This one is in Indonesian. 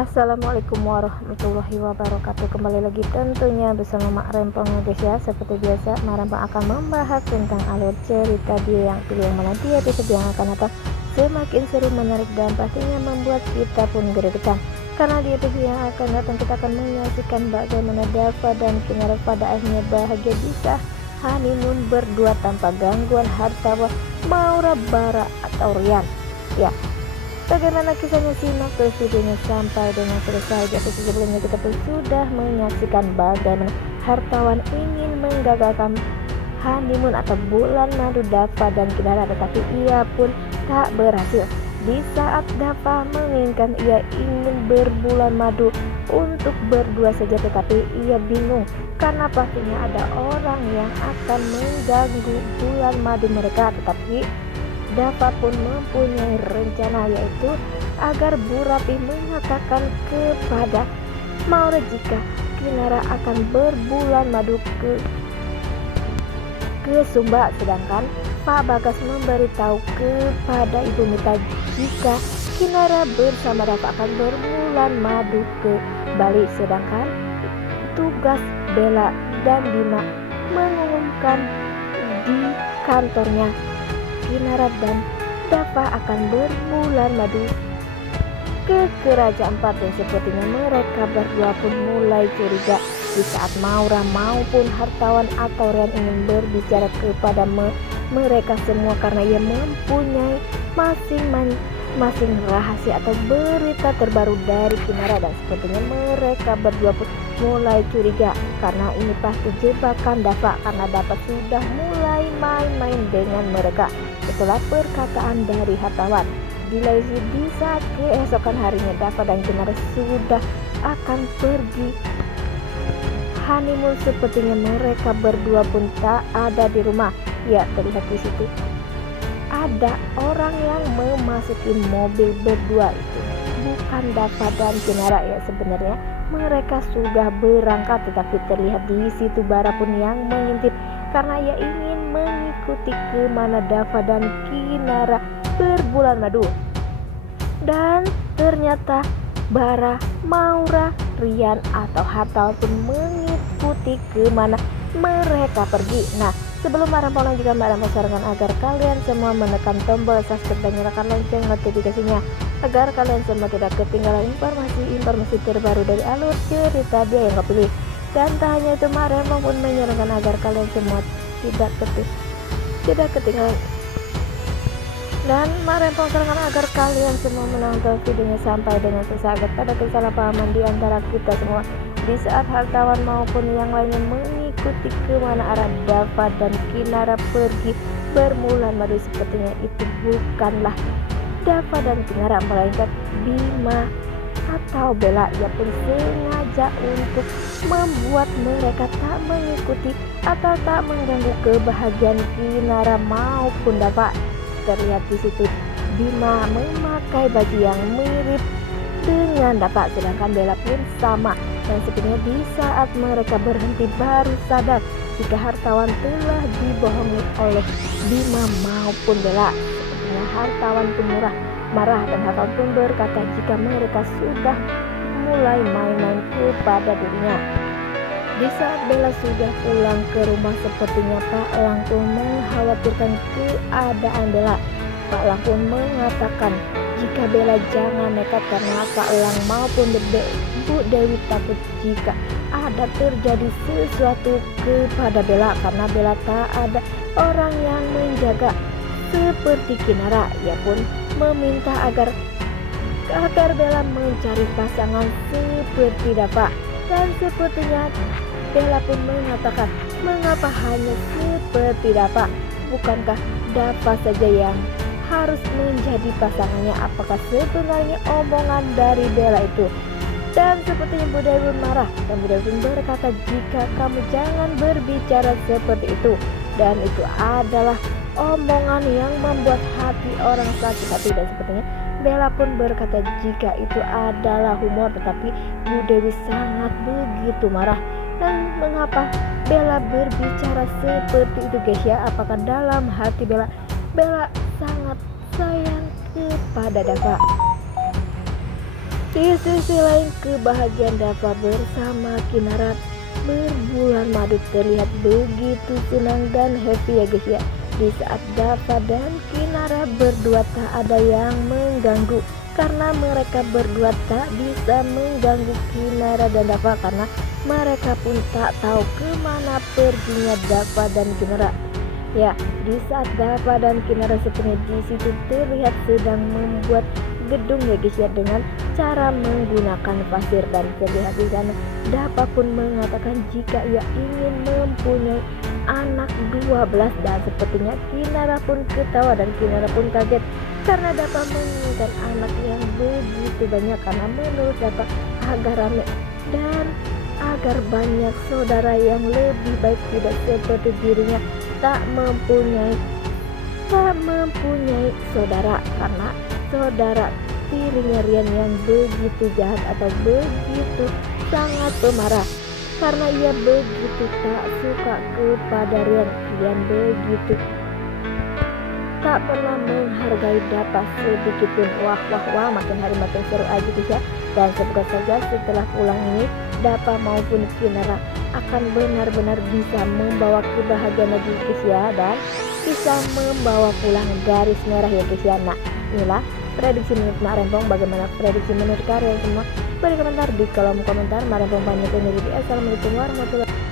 Assalamualaikum warahmatullahi wabarakatuh. Kembali lagi tentunya bersama Mak Rempong ya guys ya. Seperti biasa Mak Rempong akan membahas tentang alur cerita dia, yang pilih yang mana dia episode yang akan datang. Semakin seru, menarik, dan pastinya membuat kita pun gregetan. Karena di episode yang akan datang kita akan menyaksikan bagaimana Dava dan Kinara pada akhirnya bahagia bisa honeymoon berdua tanpa gangguan hartawan Maura, Bara, atau Rian. Ya, bagaimana kisahnya, simak terus videonya sampai dengan selesai. Di episode sebelumnya kita pun sudah menyaksikan bagaimana hartawan ingin menggagalkan honeymoon atau bulan madu Dava dan Kinara, tetapi ia pun tak berhasil. Di saat Dava menginginkan ia ingin berbulan madu untuk berdua saja, tetapi ia bingung karena pastinya ada orang yang akan mengganggu bulan madu mereka. Tetapi Dava pun mempunyai rencana, yaitu agar Bu Rapi mengatakan kepada Maura jika Kinara akan berbulan madu ke Sumba, sedangkan Pak Bagas memberitahu kepada Ibu Mita jika Kinara bersama Dava akan berbulan madu ke Bali, sedangkan tugas Bella dan Bima mengumumkan di kantornya Kinara dan Dava akan berbulan madu ke Kerajaan Empat, dan sepertinya mereka berdua pun mulai curiga di saat Maura maupun hartawan atau Rian ingin berbicara kepada mereka semua karena ia mempunyai masing-masing rahasia atau berita terbaru dari Kinara, dan sepertinya mereka berdua pun mulai curiga karena ini pasti jebakan Dava, karena Dava sudah mulai main-main dengan mereka. Setelah perkataan dari hartawan, di saat keesokan harinya Dava dan Kinara sudah akan pergi honeymoon, sepertinya mereka berdua pun tak ada di rumah. Ya, terlihat di situ ada orang yang memasuki mobil berdua, itu bukan Dava dan Kinara ya. Sebenarnya mereka sudah berangkat, tetapi terlihat di situ Bara pun yang mengintip karena ia ingin mengikuti kemana Dava dan Kinara berbulan madu. Dan ternyata Bara, Maura, Rian atau hartawan pun mengikuti kemana mereka pergi. Nah, sebelum Rempong juga Rempong sarankan agar kalian semua menekan tombol subscribe dan nyalakan lonceng notifikasinya agar kalian semua tidak ketinggalan informasi terbaru dari alur cerita dia yang kau pilih. Dan tak hanya itu, Rempong pun menyarankan agar kalian semua tidak ketinggalan, dan Rempong sarankan agar kalian semua menonton videonya sampai dengan selesai agar tak ada kesalahpahaman di antara kita semua. Di saat hartawan maupun yang lainnya mengikuti kemana arah Dava dan Kinara pergi berbulan madu, sepertinya itu bukanlah Dava dan Kinara melainkan Bima atau Bella. Ia pun sengaja untuk membuat mereka tak mengikuti atau tak mengganggu kebahagiaan Kinara maupun Dava. Terlihat di situ Bima memakai baju yang mirip dengan Dava, sedangkan Bella pun sama. Dan sebenarnya di saat mereka berhenti baru sadar jika hartawan telah dibohongi oleh Bima maupun Bella. Sepertinya hartawan pun marah dan hartawan pun berkata jika mereka sudah mulai main-main kepada dirinya. Di saat Bella sudah pulang ke rumah, sepertinya Pak Lang pun mengkhawatirkan keadaan Bella. Pak Lang pun mengatakan jika Bella jangan nekat karena Pak Lang maupun Bu Dewi takut jika ada terjadi sesuatu kepada Bella karena Bella tak ada orang yang menjaga seperti Kinara. Ia pun meminta agar Bella mencari pasangan seperti Dava, dan sepertinya Bella pun mengatakan mengapa hanya seperti Dava, bukankah Dava saja yang harus menjadi pasangannya? Apakah sebenarnya omongan dari Bella itu? Dan sepertinya Bu Dewi marah, dan Bu Dewi berkata jika kamu jangan berbicara seperti itu, dan itu adalah omongan yang membuat hati orang sakit hati. Dan sepertinya Bella pun berkata jika itu adalah humor, tetapi Bu Dewi sangat begitu marah. Dan mengapa Bella berbicara seperti itu guys ya? Apakah dalam hati Bella sangat sayang kepada Dava? Di sisi lain, kebahagiaan Dava bersama Kinara berbulan madu terlihat begitu senang dan happy ya guys ya. Di saat Dava dan Kinara berdua tak ada yang mengganggu, karena mereka berdua tak bisa mengganggu Kinara dan Dava karena mereka pun tak tahu kemana perginya Dava dan Kinara. Ya, di saat Dava dan Kinara sebenarnya di situ terlihat sedang membuat gedung ya guys ya, dengan cara menggunakan pasir, dan terlihat di sana Dava pun mengatakan jika ia ingin mempunyai anak 12, dan sepertinya Kinara pun ketawa dan Kinara pun kaget karena Dava menginginkan anak yang begitu banyak, karena menurut Dava agar rame dan agar banyak saudara yang lebih baik, tidak seperti dirinya tak mempunyai saudara, karena saudara tirinya Rian yang begitu jahat atau begitu sangat pemarah, karena ia begitu tak suka kepada Rian begitu tak pernah menghargai Dava sedikit pun. Wah, makin hari makin seru aja guys ya. Dan semoga saja setelah pulang ini Dava maupun Kinara akan benar-benar bisa membawa kebahagiaan lagi guys ya, dan bisa membawa pulang garis merah ya guys ya. Nah, inilah prediksi menurut Mak Rempong. Bagaimana prediksi menurut kalian semua? Beri komentar di kolom komentar. Mak Rempong pamit undur diri. Assalamualaikum warahmatullahi wabarakatuh.